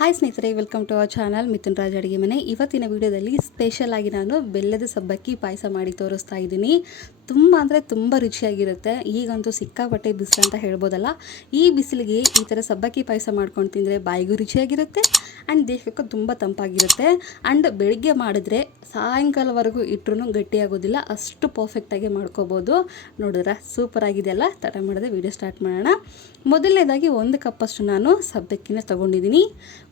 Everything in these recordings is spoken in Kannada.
ಹಾಯ್ ಸ್ನೇಹಿತರೆ welcome to our channel Mithun Raj ಅಡುಗೆ ಮನೆ. ಇವತ್ತಿನ ವಿಡಿಯೋದಲ್ಲಿ ಸ್ಪೆಷಲ್ ಆಗಿ ನಾನು ಬೆಲ್ಲದ ಸಬ್ಬಕ್ಕಿ ಪಾಯಸ ಮಾಡಿ ತೋರಿಸ್ತಾ ಇದ್ದೀನಿ. ತುಂಬ ಅಂದರೆ ತುಂಬ ರುಚಿಯಾಗಿರುತ್ತೆ. ಈಗಂತೂ ಸಿಕ್ಕಾಪಟ್ಟೆ ಬಿಸಿಲು ಅಂತ ಹೇಳ್ಬೋದಲ್ಲ. ಈ ಬಿಸಿಲಿಗೆ ಈ ಥರ ಸಬ್ಬಕ್ಕಿ ಪಾಯಸ ಮಾಡ್ಕೊಂಡು ತಿಂದರೆ ಬಾಯಿಗೂ ರುಚಿಯಾಗಿರುತ್ತೆ ಆ್ಯಂಡ್ ದೇಹಕ್ಕೂ ತುಂಬ ತಂಪಾಗಿರುತ್ತೆ. ಆ್ಯಂಡ್ ಬೆಳಿಗ್ಗೆ ಮಾಡಿದ್ರೆ ಸಾಯಂಕಾಲವರೆಗೂ ಇಟ್ಟರೂ ಗಟ್ಟಿಯಾಗೋದಿಲ್ಲ, ಅಷ್ಟು ಪರ್ಫೆಕ್ಟಾಗಿ ಮಾಡ್ಕೋಬೋದು. ನೋಡಿದ್ರೆ ಸೂಪರ್ ಆಗಿದೆಯಲ್ಲ ತಡ ಮಾಡದೆ ವಿಡಿಯೋ ಸ್ಟಾರ್ಟ್ ಮಾಡೋಣ. ಮೊದಲನೇದಾಗಿ ಒಂದು ಕಪ್ಪಷ್ಟು ನಾನು ಸಬ್ಬಕ್ಕಿನ ತೊಗೊಂಡಿದ್ದೀನಿ.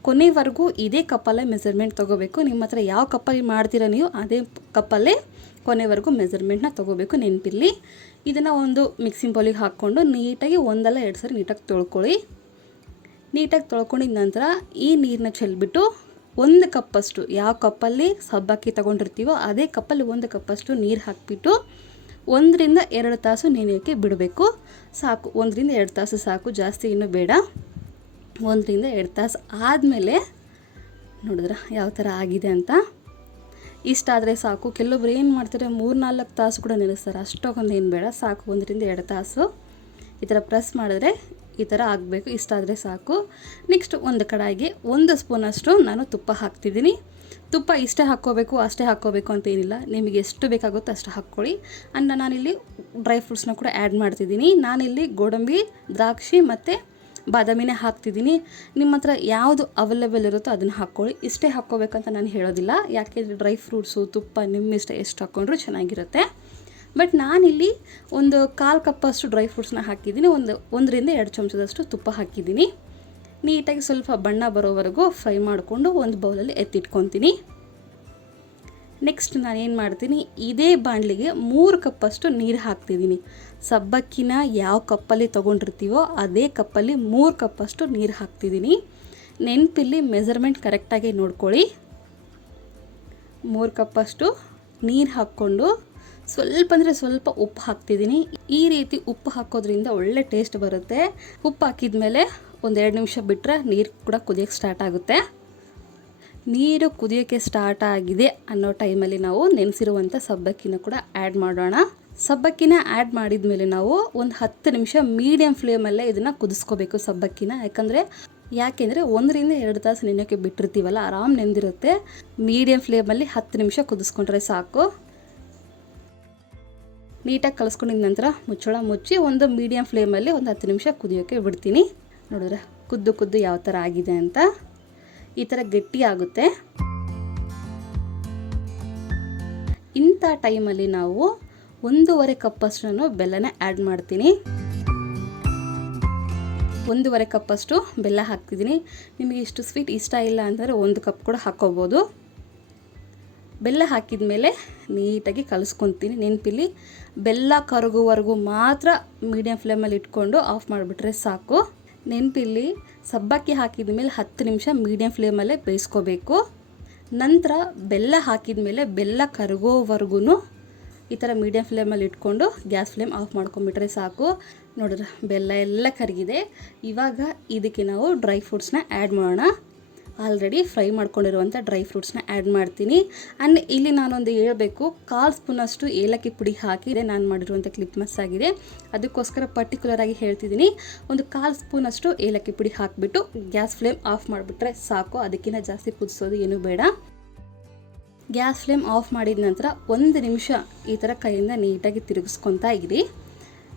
ಕೊನೆವರೆಗೂ ಇದೇ ಕಪ್ಪಲ್ಲೇ ಮೆಸರ್ಮೆಂಟ್ ತೊಗೋಬೇಕು. ನಿಮ್ಮ ಹತ್ರ ಯಾವ ಕಪ್ಪಲ್ಲಿ ಮಾಡ್ತೀರ ನೀವು, ಅದೇ ಕಪ್ಪಲ್ಲೇ ಕೊನೆವರೆಗೂ ಮೆಸರ್ಮೆಂಟ್ನ ತೊಗೋಬೇಕು ನೆನಪಿರಲಿ. ಇದನ್ನು ಒಂದು ಮಿಕ್ಸಿಂಗ್ ಬೌಲಿಗೆ ಹಾಕ್ಕೊಂಡು ನೀಟಾಗಿ ಒಂದಲ್ಲ ಎರಡು ಸರಿ ನೀಟಾಗಿ ತೊಳ್ಕೊಳ್ಳಿ. ನೀಟಾಗಿ ತೊಳ್ಕೊಂಡಿದ ನಂತರ ಈ ನೀರನ್ನ ಚೆಲ್ಬಿಟ್ಟು ಒಂದು ಕಪ್ಪಷ್ಟು ಯಾವ ಕಪ್ಪಲ್ಲಿ ಸಬ್ಬಕ್ಕಿ ತೊಗೊಂಡಿರ್ತೀವೋ ಅದೇ ಕಪ್ಪಲ್ಲಿ ಒಂದು ಕಪ್ಪಷ್ಟು ನೀರು ಹಾಕಿಬಿಟ್ಟು ಒಂದರಿಂದ ಎರಡು ತಾಸು ನೆನೆಯೋಕ್ಕೆ ಬಿಡಬೇಕು. ಸಾಕು, ಒಂದರಿಂದ ಎರಡು ತಾಸು ಸಾಕು, ಜಾಸ್ತಿ ಇನ್ನೂ ಬೇಡ. ಒಂದರಿಂದ ಎರಡು ತಾಸು ಆದಮೇಲೆ ನೋಡಿದ್ರೆ ಯಾವ ಥರ ಆಗಿದೆ ಅಂತ? ಇಷ್ಟಾದರೆ ಸಾಕು. ಕೆಲವೊಬ್ರು ಏನು ಮಾಡ್ತಾರೆ ಮೂರು ನಾಲ್ಕು ತಾಸು ಕೂಡ ನೆನೆಸ್ತಾರೆ ಅಷ್ಟೊಂದು ಏನು ಬೇಡ, ಸಾಕು. ಒಂದರಿಂದ ಎರಡು ತಾಸು ಈ ಥರ ಪ್ರೆಸ್ ಮಾಡಿದ್ರೆ ಈ ಥರ ಆಗಬೇಕು ಇಷ್ಟಾದರೆ ಸಾಕು. ನೆಕ್ಸ್ಟ್ ಒಂದು ಕಡಾಯಿಗೆ ಒಂದು ಸ್ಪೂನಷ್ಟು ನಾನು ತುಪ್ಪ ಹಾಕ್ತಿದ್ದೀನಿ. ತುಪ್ಪ ಇಷ್ಟೇ ಹಾಕ್ಕೋಬೇಕು, ಅಷ್ಟೇ ಹಾಕ್ಕೋಬೇಕು ಅಂತ ಏನಿಲ್ಲ. ನಿಮಗೆ ಎಷ್ಟು ಬೇಕಾಗುತ್ತೋ ಅಷ್ಟು ಹಾಕ್ಕೊಳ್ಳಿ. ಆ್ಯಂಡ್ ನಾನಿಲ್ಲಿ ಡ್ರೈ ಫ್ರೂಟ್ಸ್ನ ಕೂಡ ಆ್ಯಡ್ ಮಾಡ್ತಿದ್ದೀನಿ. ನಾನಿಲ್ಲಿ ಗೋಡಂಬಿ, ದ್ರಾಕ್ಷಿ ಮತ್ತು ಬಾದಾಮಿನೇ ಹಾಕ್ತಿದ್ದೀನಿ. ನಿಮ್ಮ ಹತ್ರ ಯಾವುದು ಅವೈಲೇಬಲ್ ಇರುತ್ತೋ ಅದನ್ನು ಹಾಕ್ಕೊಳ್ಳಿ. ಇಷ್ಟೇ ಹಾಕ್ಕೋಬೇಕಂತ ನಾನು ಹೇಳೋದಿಲ್ಲ. ಯಾಕೆಂದರೆ ಡ್ರೈ ಫ್ರೂಟ್ಸು ತುಪ್ಪ ನಿಮ್ಮ ಇಷ್ಟ ಎಷ್ಟು ಹಾಕ್ಕೊಂಡ್ರೂ ಚೆನ್ನಾಗಿರುತ್ತೆ. ಬಟ್ ನಾನಿಲ್ಲಿ ಒಂದು ಕಾಲು ಕಪ್ಪಷ್ಟು ಡ್ರೈ ಫ್ರೂಟ್ಸ್ನ ಹಾಕಿದ್ದೀನಿ. ಒಂದು ಒಂದರಿಂದ ಎರಡು ಚಮಚದಷ್ಟು ತುಪ್ಪ ಹಾಕಿದ್ದೀನಿ. ನೀಟಾಗಿ ಸ್ವಲ್ಪ ಬಣ್ಣ ಬರೋವರೆಗೂ ಫ್ರೈ ಮಾಡಿಕೊಂಡು ಒಂದು ಬೌಲಲ್ಲಿ ಎತ್ತಿಟ್ಕೊತೀನಿ. ನೆಕ್ಸ್ಟ್ ನಾನು ಏನು ಮಾಡ್ತೀನಿ, ಇದೇ ಬಾಣಲಿಗೆ ಮೂರು ಕಪ್ಪಷ್ಟು ನೀರು ಹಾಕ್ತಿದ್ದೀನಿ ಸಬ್ಬಕ್ಕಿನ ಯಾವ ಕಪ್ಪಲ್ಲಿ ತೊಗೊಂಡಿರ್ತೀವೋ ಅದೇ ಕಪ್ಪಲ್ಲಿ ಮೂರು ಕಪ್ಪಷ್ಟು ನೀರು ಹಾಕ್ತಿದ್ದೀನಿ ನೆನಪಿಲ್ಲಿ ಮೆಸರ್ಮೆಂಟ್ ಕರೆಕ್ಟಾಗಿ ನೋಡ್ಕೊಳ್ಳಿ. ಮೂರು ಕಪ್ಪಷ್ಟು ನೀರು ಹಾಕ್ಕೊಂಡು ಸ್ವಲ್ಪ ಅಂದರೆ ಸ್ವಲ್ಪ ಉಪ್ಪು ಹಾಕ್ತಿದ್ದೀನಿ ಈ ರೀತಿ ಉಪ್ಪು ಹಾಕೋದ್ರಿಂದ ಒಳ್ಳೆ ಟೇಸ್ಟ್ ಬರುತ್ತೆ. ಉಪ್ಪು ಹಾಕಿದ ಮೇಲೆ ಒಂದೆರಡು ನಿಮಿಷ ಬಿಟ್ಟರೆ ನೀರು ಕೂಡ ಕುದಿಯೋಕ್ಕೆ ಸ್ಟಾರ್ಟ್ ಆಗುತ್ತೆ. ನೀರು ಕುದಿಯೋಕ್ಕೆ ಸ್ಟಾರ್ಟ್ ಆಗಿದೆ ಅನ್ನೋ ಟೈಮಲ್ಲಿ ನಾವು ನೆನೆಸಿರುವಂಥ ಸಬ್ಬಕ್ಕಿನ ಕೂಡ ಆ್ಯಡ್ ಮಾಡೋಣ. ಸಬ್ಬಕ್ಕಿನ ಆ್ಯಡ್ ಮಾಡಿದ ಮೇಲೆ ನಾವು ಒಂದು ಹತ್ತು ನಿಮಿಷ ಮೀಡಿಯಮ್ ಫ್ಲೇಮಲ್ಲೇ ಇದನ್ನು ಕುದಿಸ್ಕೋಬೇಕು ಸಬ್ಬಕ್ಕಿನ. ಯಾಕಂದರೆ ಯಾಕೆಂದರೆ ಒಂದರಿಂದ ಎರಡು ತಾಸು ನೆನೆಯೋಕ್ಕೆ ಬಿಟ್ಟಿರ್ತೀವಲ್ಲ, ಆರಾಮ್ ನೆಂದಿರುತ್ತೆ. ಮೀಡಿಯಮ್ ಫ್ಲೇಮಲ್ಲಿ ಹತ್ತು ನಿಮಿಷ ಕುದಿಸ್ಕೊಂಡ್ರೆ ಸಾಕು. ನೀಟಾಗಿ ಕಲಿಸ್ಕೊಂಡಿದ ನಂತರ ಮುಚ್ಚಳ ಮುಚ್ಚಿ ಒಂದು ಮೀಡಿಯಮ್ ಫ್ಲೇಮಲ್ಲಿ ಒಂದು ಹತ್ತು ನಿಮಿಷ ಕುದಿಯೋಕ್ಕೆ ಬಿಡ್ತೀನಿ. ನೋಡಿದ್ರೆ ಕುದ್ದು ಕುದ್ದು ಯಾವ ಥರ ಆಗಿದೆ ಅಂತ. ಈ ಥರ ಗಟ್ಟಿ ಆಗುತ್ತೆ. ಇಂಥ ಟೈಮಲ್ಲಿ ನಾವು ಒಂದೂವರೆ ಕಪ್ಪಷ್ಟು ನಾನು ಬೆಲ್ಲನ ಆ್ಯಡ್ ಮಾಡ್ತೀನಿ. ಒಂದೂವರೆ ಕಪ್ಪಷ್ಟು ಬೆಲ್ಲ ಹಾಕ್ತಿದ್ದೀನಿ. ನಿಮಗೆ ಇಷ್ಟು ಸ್ವೀಟ್ ಇಷ್ಟ ಇಲ್ಲ ಅಂದರೆ ಒಂದು ಕಪ್ ಕೂಡ ಹಾಕ್ಕೋಬೋದು. ಬೆಲ್ಲ ಹಾಕಿದ ಮೇಲೆ ನೀಟಾಗಿ ಕಲಿಸ್ಕೊತೀನಿ. ನೆನಪಿಲ್ಲಿ ಬೆಲ್ಲ ಕರಗುವವರೆಗೂ ಮಾತ್ರ ಮೀಡಿಯಮ್ ಫ್ಲೇಮಲ್ಲಿ ಇಟ್ಕೊಂಡು ಆಫ್ ಮಾಡಿಬಿಟ್ರೆ ಸಾಕು. ನೆನಪಿಲ್ಲಿ ಸಬ್ಬಕ್ಕಿ ಹಾಕಿದ ಮೇಲೆ ಹತ್ತು ನಿಮಿಷ ಮೀಡಿಯಂ ಫ್ಲೇಮಲ್ಲೇ ಬೇಯಿಸ್ಕೋಬೇಕು. ನಂತರ ಬೆಲ್ಲ ಹಾಕಿದ ಮೇಲೆ ಬೆಲ್ಲ ಕರಗೋವರೆಗೂ ಈ ಥರ ಮೀಡಿಯಂ ಫ್ಲೇಮಲ್ಲಿ ಇಟ್ಕೊಂಡು ಗ್ಯಾಸ್ ಫ್ಲೇಮ್ ಆಫ್ ಮಾಡ್ಕೊಂಬಿಟ್ರೆ ಸಾಕು. ನೋಡಿದ್ರೆ ಬೆಲ್ಲ ಎಲ್ಲ ಕರಗಿದೆ. ಇವಾಗ ಇದಕ್ಕೆ ನಾವು ಡ್ರೈ ಫ್ರೂಟ್ಸ್ನ ಆ್ಯಡ್ ಮಾಡೋಣ. ಆಲ್ರೆಡಿ ಫ್ರೈ ಮಾಡ್ಕೊಂಡಿರುವಂಥ ಡ್ರೈ ಫ್ರೂಟ್ಸ್ನ ಆ್ಯಡ್ ಮಾಡ್ತೀನಿ. ಆ್ಯಂಡ್ ಇಲ್ಲಿ ನಾನೊಂದು ಹೇಳಬೇಕು, ಕಾಲು ಸ್ಪೂನಷ್ಟು ಏಲಕ್ಕಿ ಪುಡಿ ಹಾಕಿದೆ ನಾನು ಮಾಡಿರುವಂಥ ಕ್ಲಿಪ್ ಮಸ್ ಆಗಿದೆ. ಅದಕ್ಕೋಸ್ಕರ ಪರ್ಟಿಕ್ಯುಲರ್ ಆಗಿ ಹೇಳ್ತಿದ್ದೀನಿ. ಒಂದು ಕಾಲು ಸ್ಪೂನಷ್ಟು ಏಲಕ್ಕಿ ಪುಡಿ ಹಾಕಿಬಿಟ್ಟು ಗ್ಯಾಸ್ ಫ್ಲೇಮ್ ಆಫ್ ಮಾಡಿಬಿಟ್ರೆ ಸಾಕು. ಅದಕ್ಕಿಂತ ಜಾಸ್ತಿ ಕುದಿಸೋದು ಏನೂ ಬೇಡ. ಗ್ಯಾಸ್ ಫ್ಲೇಮ್ ಆಫ್ ಮಾಡಿದ ನಂತರ ಒಂದು ನಿಮಿಷ ಈ ಥರ ಕೈಯಿಂದ ನೀಟಾಗಿ ತಿರುಗಿಸ್ಕೊತಾ ಇರಿ.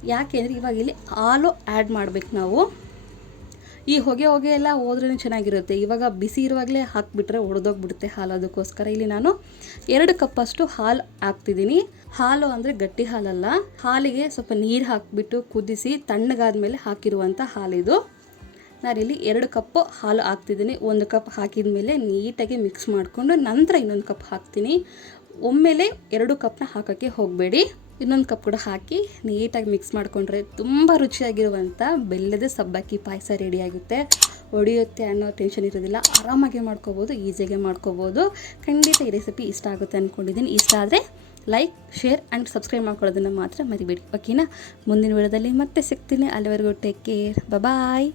ಯಾಕೆಂದರೆ ಇವಾಗ ಇಲ್ಲಿ ಹಾಲು ಆ್ಯಡ್ ಮಾಡಬೇಕು ನಾವು. ಈ ಹೊಗೆ ಹೊಗೆ ಎಲ್ಲ ಹೋದ್ರೂ ಚೆನ್ನಾಗಿರುತ್ತೆ. ಇವಾಗ ಬಿಸಿ ಇರುವಾಗಲೇ ಹಾಕಿಬಿಟ್ರೆ ಒಡೆದೋಗ್ಬಿಡುತ್ತೆ ಹಾಲು. ಅದಕ್ಕೋಸ್ಕರ ಇಲ್ಲಿ ನಾನು ಎರಡು ಕಪ್ಪಷ್ಟು ಹಾಲು ಹಾಕ್ತಿದ್ದೀನಿ. ಹಾಲು ಅಂದರೆ ಗಟ್ಟಿ ಹಾಲಲ್ಲ. ಹಾಲಿಗೆ ಸ್ವಲ್ಪ ನೀರು ಹಾಕಿಬಿಟ್ಟು ಕುದಿಸಿ ತಣ್ಣಗಾದ ಮೇಲೆ ಹಾಕಿರುವಂಥ ಹಾಲಿದು. ನಾನಿಲ್ಲಿ ಎರಡು ಕಪ್ಪು ಹಾಲು ಹಾಕ್ತಿದ್ದೀನಿ. ಒಂದು ಕಪ್ ಹಾಕಿದ ಮೇಲೆ ನೀಟಾಗಿ ಮಿಕ್ಸ್ ಮಾಡಿಕೊಂಡು ನಂತರ ಇನ್ನೊಂದು ಕಪ್ ಹಾಕ್ತೀನಿ. ಒಮ್ಮೆಲೆ ಎರಡು ಕಪ್ನ ಹಾಕೋಕ್ಕೆ ಹೋಗಬೇಡಿ. ಇನ್ನೊಂದು ಕಪ್ ಕೂಡ ಹಾಕಿ ನೀಟಾಗಿ ಮಿಕ್ಸ್ ಮಾಡಿಕೊಂಡ್ರೆ ತುಂಬ ರುಚಿಯಾಗಿರುವಂಥ ಬೆಲ್ಲದ ಸಬ್ಬಕ್ಕಿ ಪಾಯಸ ರೆಡಿಯಾಗುತ್ತೆ ಒಡೆಯುತ್ತೆ ಅನ್ನೋ ಟೆನ್ಷನ್ ಇರೋದಿಲ್ಲ. ಆರಾಮಾಗಿ ಮಾಡ್ಕೋಬೋದು ಈಸಿಯಾಗಿ ಮಾಡ್ಕೋಬೋದು. ಖಂಡಿತ ಈ ರೆಸಿಪಿ ಇಷ್ಟ ಆಗುತ್ತೆ ಅಂದ್ಕೊಂಡಿದ್ದೀನಿ ಇಷ್ಟ ಆದರೆ ಲೈಕ್ ಶೇರ್ ಆ್ಯಂಡ್ ಸಬ್ಸ್ಕ್ರೈಬ್ ಮಾಡ್ಕೊಳ್ಳೋದನ್ನು ಮಾತ್ರ ಮರಿಬೇಡಿ. ಓಕೆನಾ ಮುಂದಿನ ವಿಡಿಯೋದಲ್ಲಿ ಮತ್ತೆ ಸಿಗ್ತೀನಿ. ಅಲ್ಲಿವರೆಗೂ ಟೇಕ್ ಕೇರ್ ಬಾಯ್